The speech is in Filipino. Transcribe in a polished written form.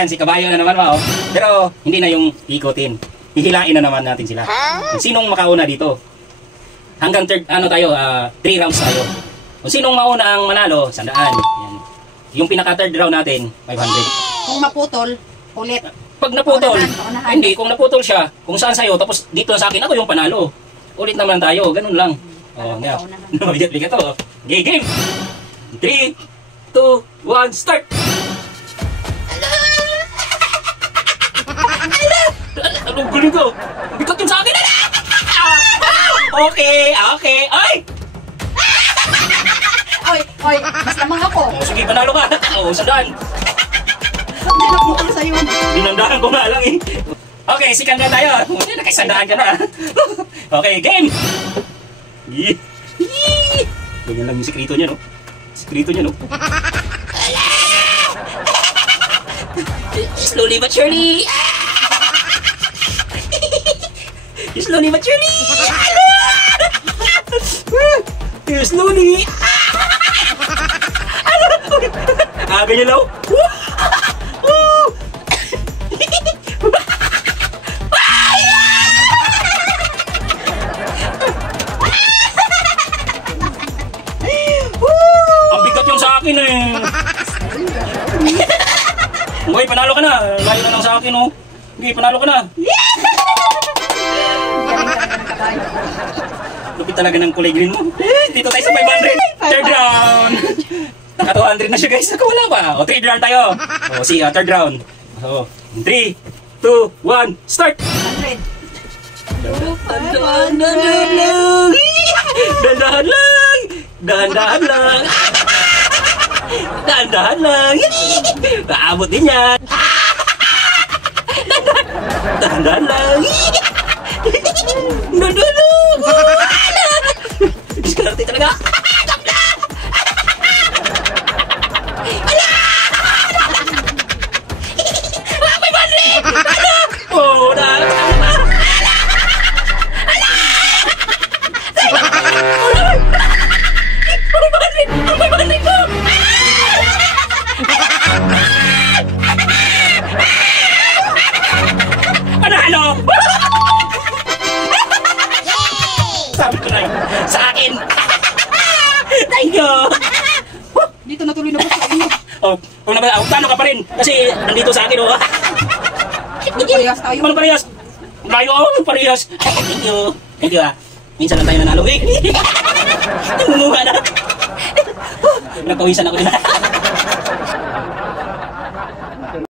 Yan, si Kabayo na naman oh. Pero hindi na yung ikutin. Hihilain na naman natin sila. Sinong makauna dito? Hanggang third, ano tayo, 3 rounds tayo. Kung sinong mauna ang manalo, 100. Yan. Yung pinaka third round natin, 500. Kung maputol, ulit. Pag naputol, paunahan. hindi, kung naputol siya, kung saan sa'yo, tapos dito sa akin, ako yung panalo. Ulit naman tayo, ganun lang. Oh, nga. Bigat to. Okay, game! 3, 2, 1, start! Anong guling ko? Bigat yung sa akin! Okay, okay. Ay! Oy, mas lamang ako. Oh, sige, panalo ka. Oh, 100. Hindi naputol sa'yo. Dinandahan ko nga lang eh. Okay, sikan na tayo. Nakaisandaan ka na. Okay, game! Ganyan lang yung sikrito niya, no? Sikrito niya, no? Slowly but surely. Slowly but surely. Slowly. Ganyan lang. Ang bigat yung sa akin eh. Okay, panalo ka na. Layo na lang sa akin oh. Okay, panalo ka na. Lupit talaga ng kulay green mo. Dito tayo sa 500. Third round. Naka 200 na siya guys. Naka wala pa. O, third round tayo. O, si third round. O, 3, 2, 1, start! 100. Dahan-dahan lang. Dahan-dahan lang. Dahan-dahan lang. Dahan-dahan lang. Naabot din yan. Dahan-dahan lang. Dahan-dahan lang. Diskarte talaga. Oh, panalo! Sabi ko na yun. Sa akin! Thank you! Dito natuloy na po sa inyo. Oh, talo ka pa rin. Kasi nandito sa akin oh. Parehas tayo. Ano parehas? Layo oh, parehas. Thank you. Thank you ah. Minsan lang tayo nanalo eh. Nangunguha na. Nagpawisan ako din.